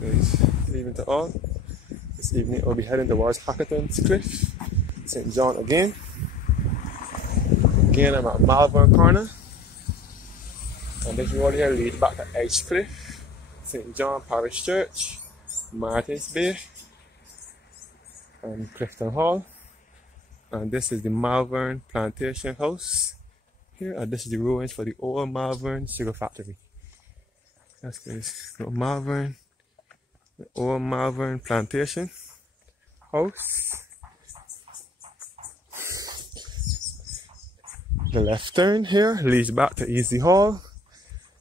Guys, good evening to all. This evening I'll be heading towards Hackletons Cliff, St. John again. Again, I'm at Malvern corner. And this road here leads back to Edge Cliff, St. John Parish Church, Martins Bay, and Clifton Hall. And this is the Malvern Plantation House here, and this is the ruins for the old Malvern Sugar Factory. That's guys, Malvern, the old Malvern Plantation House. The left turn here leads back to Easy Hall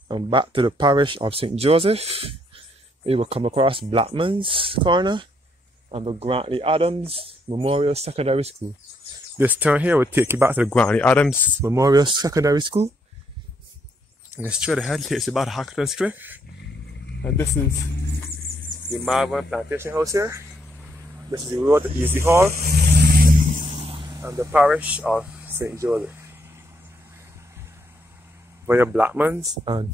and back to the parish of St. Joseph. You will come across Blackman's Corner and the Grantley Adams Memorial Secondary School. This turn here will take you back to the Grantley Adams Memorial Secondary School. And straight ahead takes you back to Hackletons Cliff. And this is the Malvern Plantation House here. This is the road to Easy Hall and the parish of St. Joseph. Via Blackman's and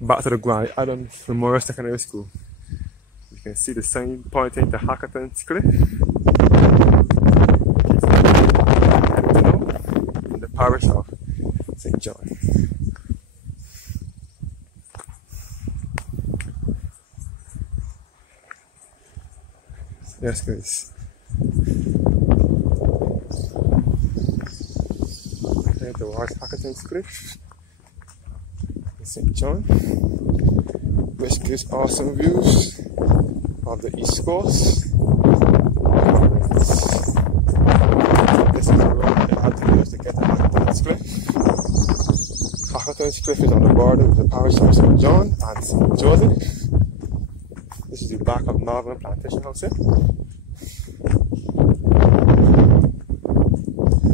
back to the Grantley Adams Memorial Secondary School. You can see the sign pointing to Hackletons Cliff. In the parish of St. John. Yes, guys. Heading towards Hackletons Cliff in St. John, which gives awesome views of the East Coast. This is the road that I had to use to get to Hackletons Cliff. Hackletons Cliff is on the border with the parish of St. John and St. Joseph. This is the back of Malvern Plantation House here.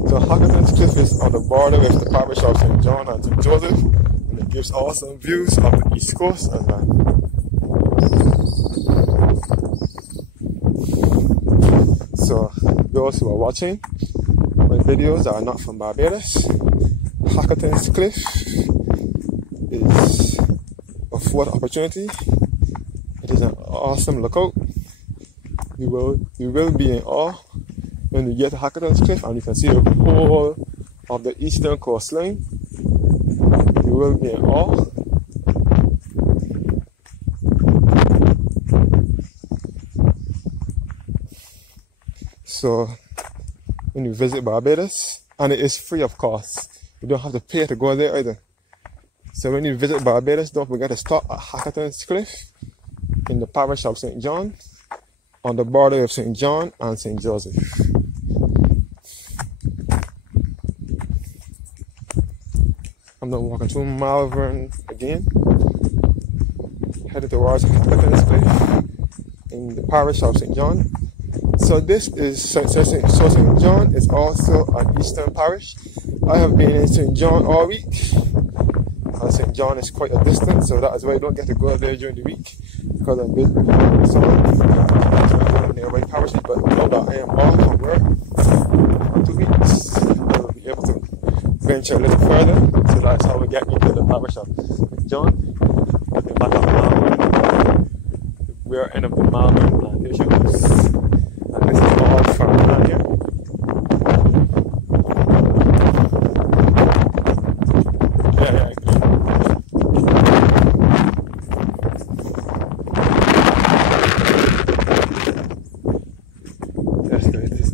So Hackletons Cliff is on the border with the parish of St. John and St. Joseph, and it gives awesome views of the East Coast and so those who are watching my videos that are not from Barbados, Hackletons Cliff is a fourth opportunity. It is an awesome lookout. You will be in awe when you get to Hackletons Cliff and you can see the whole of the eastern coastline. You will be in awe. So when you visit Barbados, and it is free of cost, you don't have to pay to go there either. So when you visit Barbados, don't forget to stop at Hackletons Cliff in the parish of St. John, on the border of St. John and St. Joseph. I'm now walking through Malvern again, headed towards Hackletons Cliff in the parish of St. John. So this is St. John is also an eastern parish. I have been in St. John all week. St. John is quite a distance, so that is why I don't get to go there during the week, because I'm busy with the summer nearby parishes. But now that I am off from work for 2 weeks, I will be able to venture a little further. So that's how we get into the parish of St. John at the back of Malvern. We are end of the Malvern Plantation House, and this is all farmland here.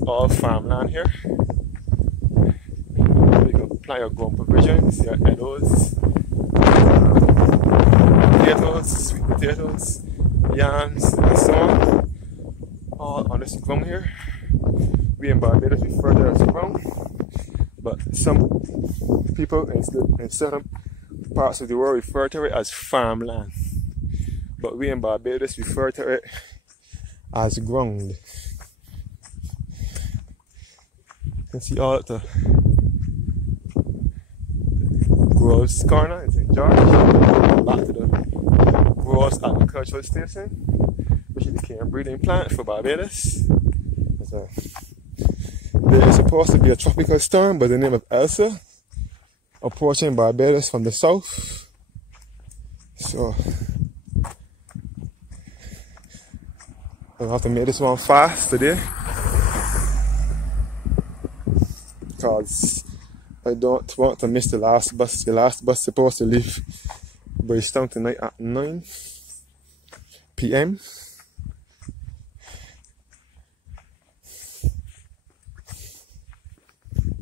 All farmland here. You can plant your grown provisions, your edos, potatoes, sweet potatoes, yams, and so on. All on this ground here. We in Barbados refer to it as ground, but some people in certain parts of the world refer to it as farmland. But we in Barbados refer to it as ground. You can see all at the Groves Corner in St. George, back to the Groves Agricultural Station, which is the cane breeding plant for Barbados. There is supposed to be a tropical storm by the name of Elsa approaching Barbados from the south. So I'll have to make this one fast today because I don't want to miss the last bus. The last bus is supposed to leave Bridgetown tonight at 9 p.m.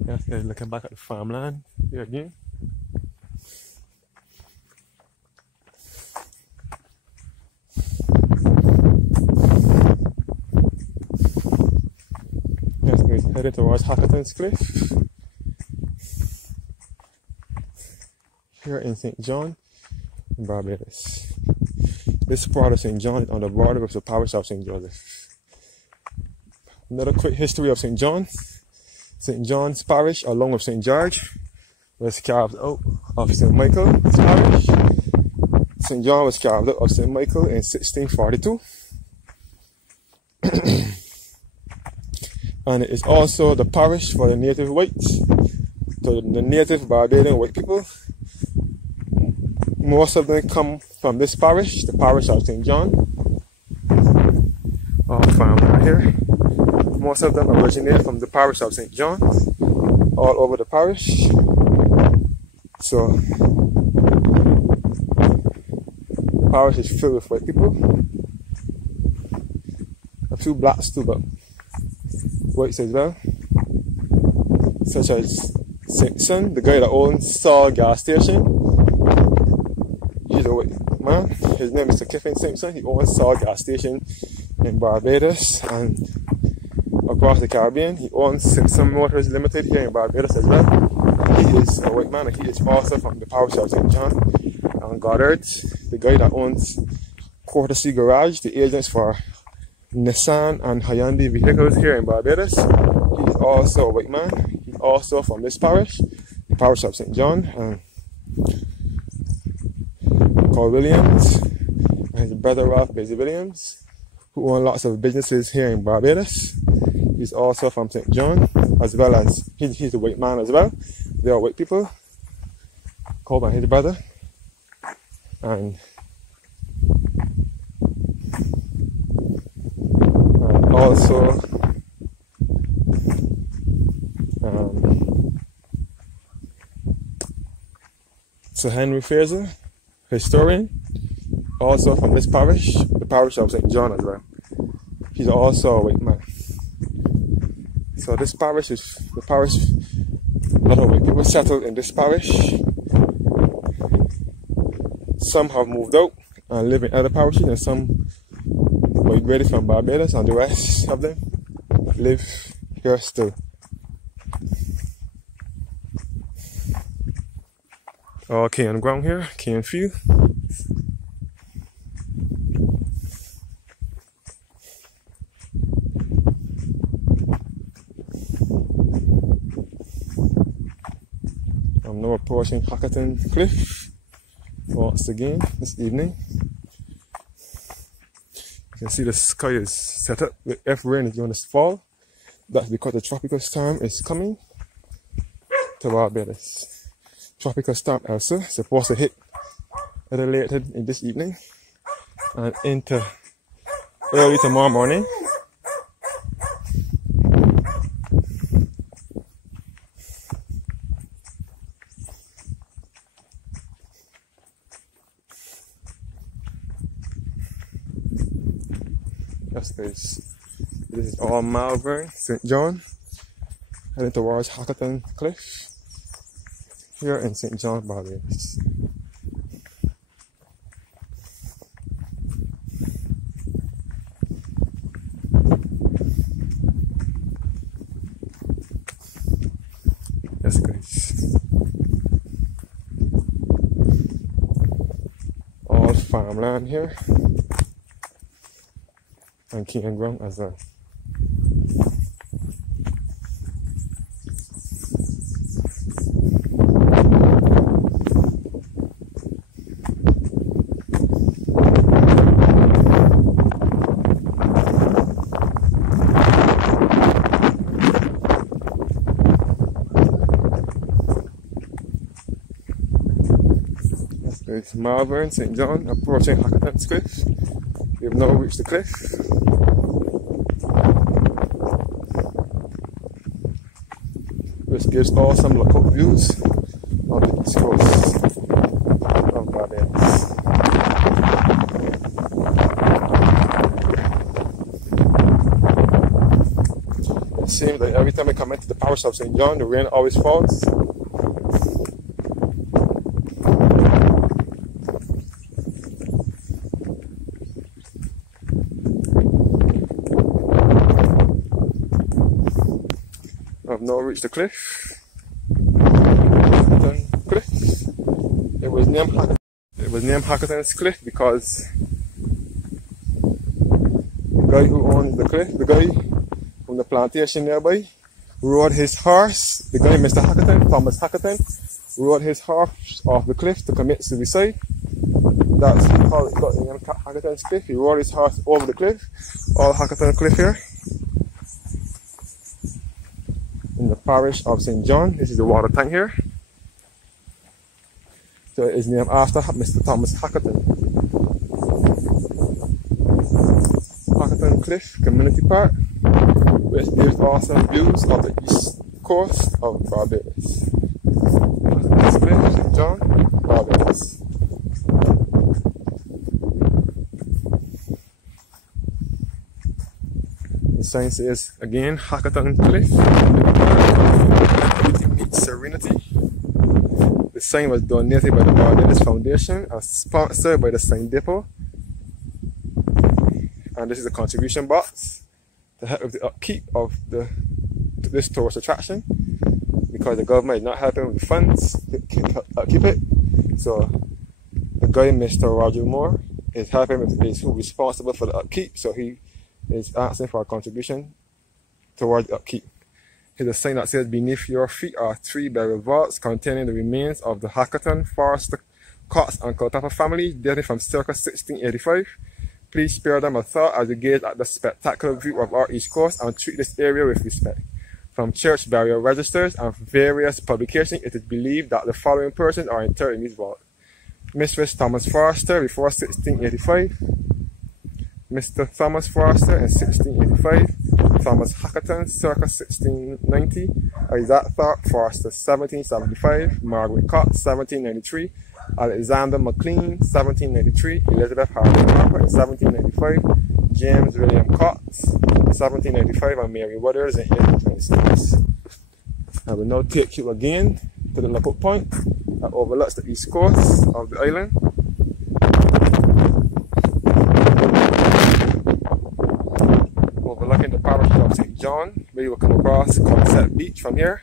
Yes, guys, looking back at the farmland here again. Yes, guys, headed towards Hackletons Cliff here in St. John, Barbados. This part of St. John is on the border with the parish of St. Joseph. Another quick history of St. John. St. John's Parish, along with St. George, was carved out of St. Michael's Parish. St. John was carved out of St. Michael in 1642. And it is also the parish for the native whites, so the native Barbadian white people. Most of them come from this parish, the parish of St. John. All found right here. Most of them originate from the parish of St. John, all over the parish. So, the parish is filled with white people. A few blacks too, but whites as well. Such as Simpson, the guy that owns Saul gas station. He's a white man. His name is Kiffin Simpson. He owns Saul gas station in Barbados and across the Caribbean. He owns Simpson Motors Limited here in Barbados as well. He is a white man and he is also from the parish of St. John. And Goddard, the guy that owns Courtesy Garage, the agents for Nissan and Hyundai vehicles here in Barbados. He is also a white man. He's also from this parish, the parish of St. John. And Carl Williams and his brother Ralph Busy Williams, who own lots of businesses here in Barbados. He's also from St. John, as well as he's a white man as well. They are white people. Called by his brother. And also Sir Henry Fraser, historian, also from this parish, the parish of St. John as well. He's also a white man. So this parish is the parish, a lot of white people settled in this parish. Some have moved out and live in other parishes, and some migrated from Barbados, and the rest of them live here still. All cane ground here, cane field. I'm now approaching Hackletons Cliff once again this evening. You can see the sky is set up. If rain is going to fall, that's because the tropical storm is coming to Barbados. Tropical storm Elsa is supposed to hit a little later in this evening and into early tomorrow morning. Yes, guys. This is all Malvern, St. John, heading towards Hackletons Cliff here in St. John, Barbados. Yes, guys. All farmland here. And cane ground as well. There's Malvern, St. John, approaching Hackletons Cliff. We have now reached the cliff. which gives awesome lookout views on the east coast of Barbados. It seems like every time I come into the parish of St. John, the rain always falls. I've now reached the cliff. Hackleton Cliff. It was named Hackleton's Cliff because the guy who owned the cliff, the guy from the plantation nearby, rode his horse. The guy, Mr. Hackleton, Thomas Hackleton, rode his horse off the cliff to commit suicide. That's how it got the name Hackleton's Cliff. He rode his horse over the cliff, all Hackleton Cliff here. In the parish of St. John. This is the water tank here. So it is named after Mr. Thomas Hackleton. Hackleton Cliff Community Park, which gives awesome views of the east coast of Barbados. Hackleton Cliff, St. John, Barbados. The sign says again, Hackleton Cliff, everything meets serenity. The sign was donated by the Barbados Foundation and sponsored by the Sign Depot. And this is a contribution box to help with the upkeep of this tourist attraction, because the government is not helping with the funds to upkeep it. So the guy, Mr. Roger Moore, is helping with, is responsible for the upkeep. So he is asking for a contribution towards the upkeep. Here's a sign that says, beneath your feet are 3 burial vaults containing the remains of the Hackleton, Forrester, Cox and Cultapa families dating from circa 1685. Please spare them a thought as you gaze at the spectacular view of our East Coast and treat this area with respect. From church burial registers and various publications, it is believed that the following persons are interred in these vaults: Mrs. Thomas Forrester before 1685, Mr. Thomas Forrester in 1685, Thomas Hackleton circa 1690, Isaac Thorpe Forrester 1775, Margaret Cox 1793, Alexander McLean 1793, Elizabeth Harper in 1795, James William Cox 1795, and Mary Waters in 1826. I will now take you again to the lookout point that overlooks the east coast of the island. Overlooking the parish of St. John, where you will come across Concept Beach from here.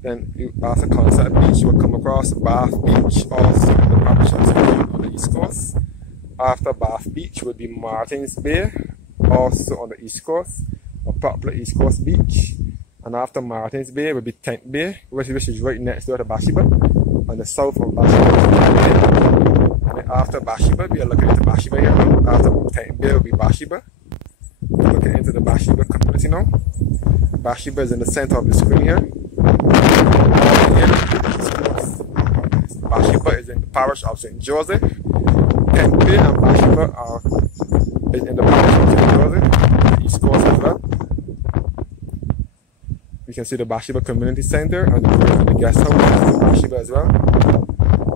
Then after Concept Beach, you will come across Bath Beach, also in the parish of St. John on the east coast. After Bath Beach would be Martins Bay, also on the east coast, a popular east coast beach. And after Martins Bay would be Tent Bay, which is right next door to Bathsheba, on the south of Bathsheba. And then after Bathsheba, we are looking into Bathsheba here now. After Tent Bay will be Bathsheba. We're looking into the Bathsheba community now. Bathsheba is in the center of the screen here. Bathsheba is in the parish of St. Joseph. Tent Bay and Bathsheba is in the parish of St. Joseph, the east coast as well. You can see the Bathsheba Community Center and the guest house in Bathsheba as well.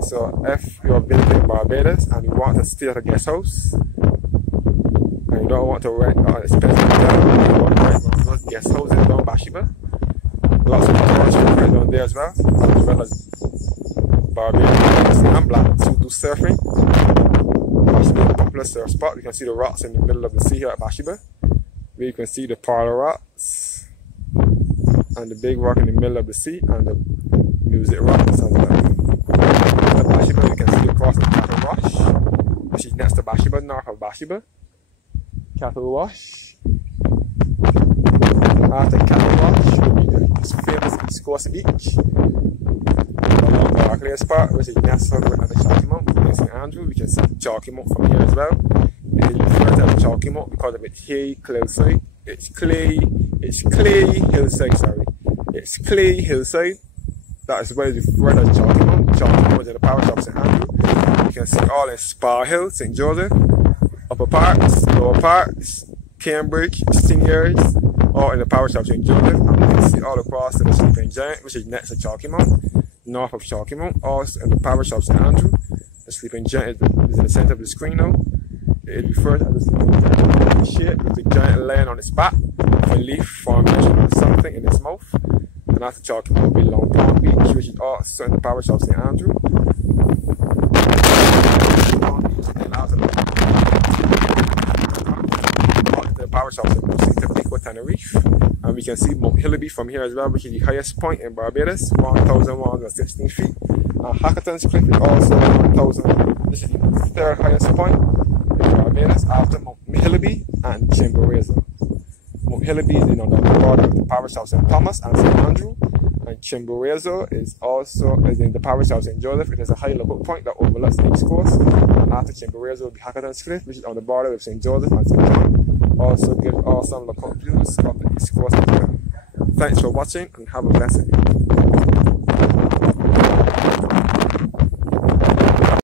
So if you're visiting Barbados and you want to stay at a guest house, and you don't want to rent an expensive hotel, you want to rent one of those guest houses down Bathsheba. Lots of tourists are down there as well as Barbadians and blacks who do surfing. Bathsheba is a popular surf spot. You can see the rocks in the middle of the sea here at Bathsheba, where you can see the Parlor Rocks and the big rock in the middle of the sea and the music rocks as well. After Bathsheba, you can see across the Cattle Wash, which is next to Bathsheba, north of Bathsheba. Cattle Wash. After Cattle Wash will be the famous East Coast Beach. Along Barclays Park, which is next to the Chalky Mount in St. Andrew. We can see Chalky Mount from here as well. It is referred to as Chalky Mount because of its clay hillside. It's clay hillside. That is why it's referred as Chalky Mount. Chalky Mount is in the parish of St. Andrew. You can see all in Spar Hill, St. Joseph, Upper Parks, Lower Parks, Cambridge, Seniors, or in the parish of St. Joseph, and we can see all across to the Sleeping Giant, which is next to Chalky Mount, north of Chalky Mount, also in the parish of St. Andrew. The Sleeping Giant is in the center of the screen now. It refers to the Sleeping Giant shape with the giant laying on its back, with a leaf formation or something in its mouth. And after Chalky Mount will be Long Pond Beach, which is also in the parish of St. Andrew. The parish of St. Tenerife, and we can see Mount Hillaby from here as well, which is the highest point in Barbados, 1,116 feet. And Hackletons Cliff is also 1,000. This is the third highest point in Barbados after Mount Hillaby and Chimborazo. Mount Hillaby is on the border of the parish of St. Thomas and St. Andrew, and Chimborazo is also in the parish of St. Joseph. It is a high lookout point that overlooks the east coast. And after Chimborazo will be Hackletons Cliff, which is on the border of St. Joseph and St. John. Also gives awesome lookout views of the east coast as well. Thanks for watching and have a blessed day.